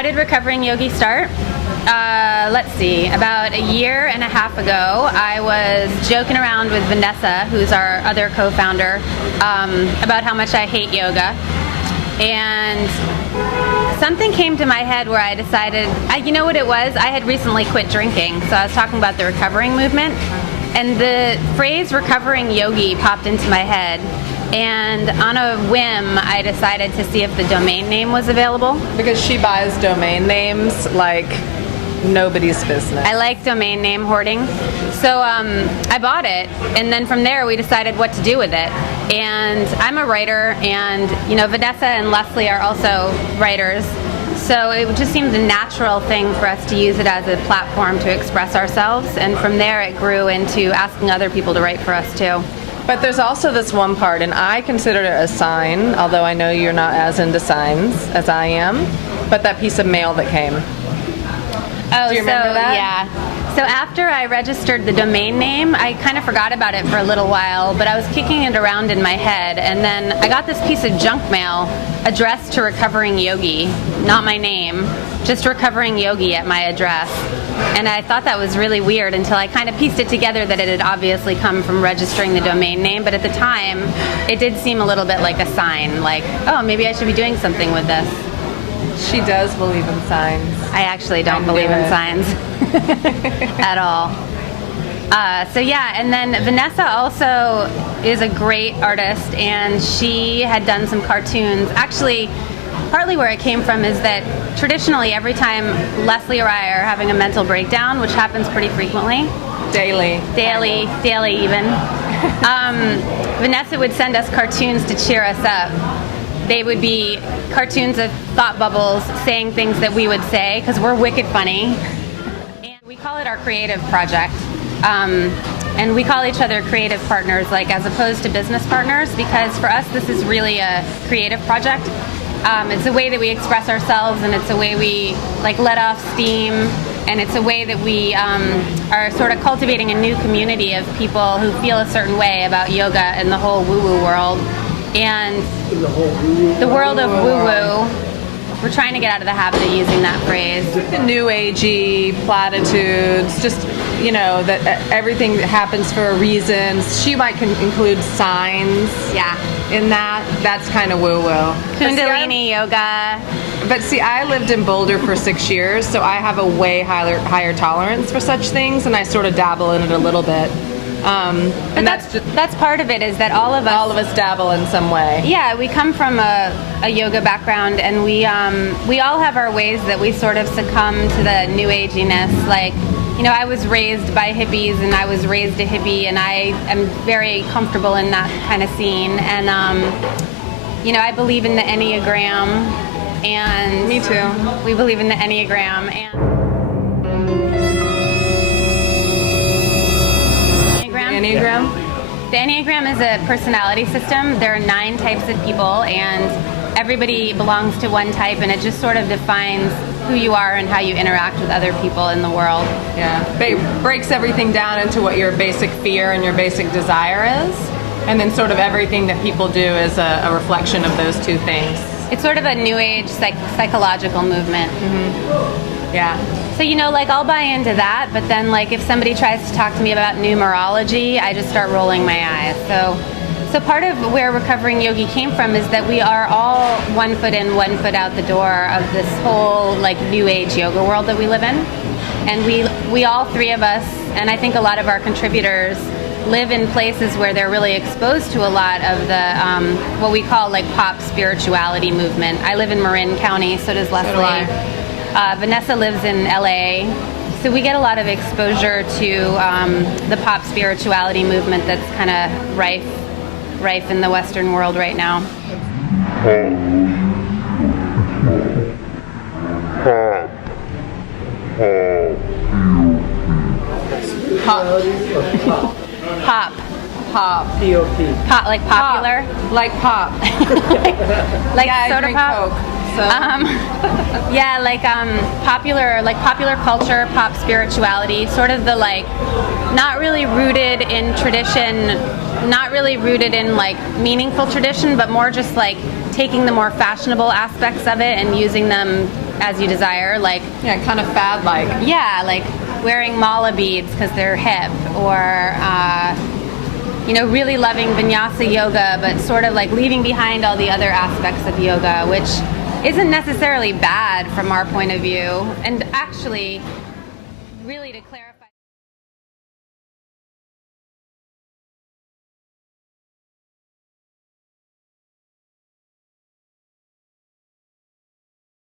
How did Recovering Yogi start? Let's see, about a year and a half ago, I was joking around with Vanessa, who's our other co-founder, about how much I hate yoga. And something came to my head where I decided, you know what it was? I had recently quit drinking, so I was talking about the recovering movement, and the phrase recovering yogi popped into my head. And on a whim, I decided to see if the domain name was available. Because she buys domain names like nobody's business. I like domain name hoarding. So I bought it, and then from there we decided what to do with it. And I'm a writer, and Vanessa and Leslie are also writers. So it just seemed the natural thing for us to use it as a platform to express ourselves. And from there it grew into asking other people to write for us too. But there's also this one part, and I consider it a sign, although I know you're not as into signs as I am, but that piece of mail that came. Oh, do you remember that? Yeah. So after I registered the domain name, I kind of forgot about it for a little while, but I was kicking it around in my head, and then I got this piece of junk mail addressed to Recovering Yogi, not my name, just Recovering Yogi at my address. And I thought that was really weird until I kind of pieced it together that it had obviously come from registering the domain name, but at the time, it did seem a little bit like a sign, like, oh, maybe I should be doing something with this. She does believe in signs. I actually don't believe in signs at all. So yeah, and then Vanessa also is a great artist, and she had done some cartoons. Actually, partly where it came from is that traditionally every time Leslie or I are having a mental breakdown, which happens pretty frequently, daily even, Vanessa would send us cartoons to cheer us up. They would be cartoons of thought bubbles saying things that we would say because we're wicked funny. And we call it our creative project. And we call each other creative partners, like as opposed to business partners, because for us this is really a creative project. It's a way that we express ourselves, and it's a way we let off steam, and it's a way that we are sort of cultivating a new community of people who feel a certain way about yoga and the whole woo-woo world. And the world of woo-woo, we're trying to get out of the habit of using that phrase. The new agey platitudes, just, that everything happens for a reason. She might include signs in that. That's kind of woo-woo. Kundalini yoga. But see, I lived in Boulder for 6 years, so I have a way higher tolerance for such things, and I sort of dabble in it a little bit. And that's part of it, is that all of us dabble in some way. Yeah, we come from a yoga background, and we all have our ways that we sort of succumb to the new aginess. I was raised by hippies, and I was raised a hippie, and I am very comfortable in that kind of scene. And I believe in the Enneagram, and me too. We believe in the Enneagram, and Enneagram? The Enneagram is a personality system. There are 9 types of people, and everybody belongs to one type, and it just sort of defines who you are and how you interact with other people in the world. Yeah, it breaks everything down into what your basic fear and your basic desire is, and then sort of everything that people do is a reflection of those two things. It's sort of a new age psychological movement. Mm-hmm. Yeah. So, I'll buy into that, but then, if somebody tries to talk to me about numerology, I just start rolling my eyes. So part of where Recovering Yogi came from is that we are all 1 foot in, 1 foot out the door of this whole, new age yoga world that we live in. And we all 3 of us, and I think a lot of our contributors, live in places where they're really exposed to a lot of the, what we call, pop spirituality movement. I live in Marin County, so does Leslie. So do I. Vanessa lives in LA, so we get a lot of exposure to the pop spirituality movement that's kind of rife in the Western world right now. Pop. P-O-P. Pop, like popular? Pop. Like pop. like yeah, soda I drink pop? Coke. So. Popular culture, pop spirituality, sort of the not really rooted in tradition, not really rooted in meaningful tradition, but more just taking the more fashionable aspects of it and using them as you desire, like Yeah, kind of fad-like. yeah, like wearing mala beads because they're hip, or really loving vinyasa yoga, but sort of like leaving behind all the other aspects of yoga, which isn't necessarily bad from our point of view. And actually, really to clarify.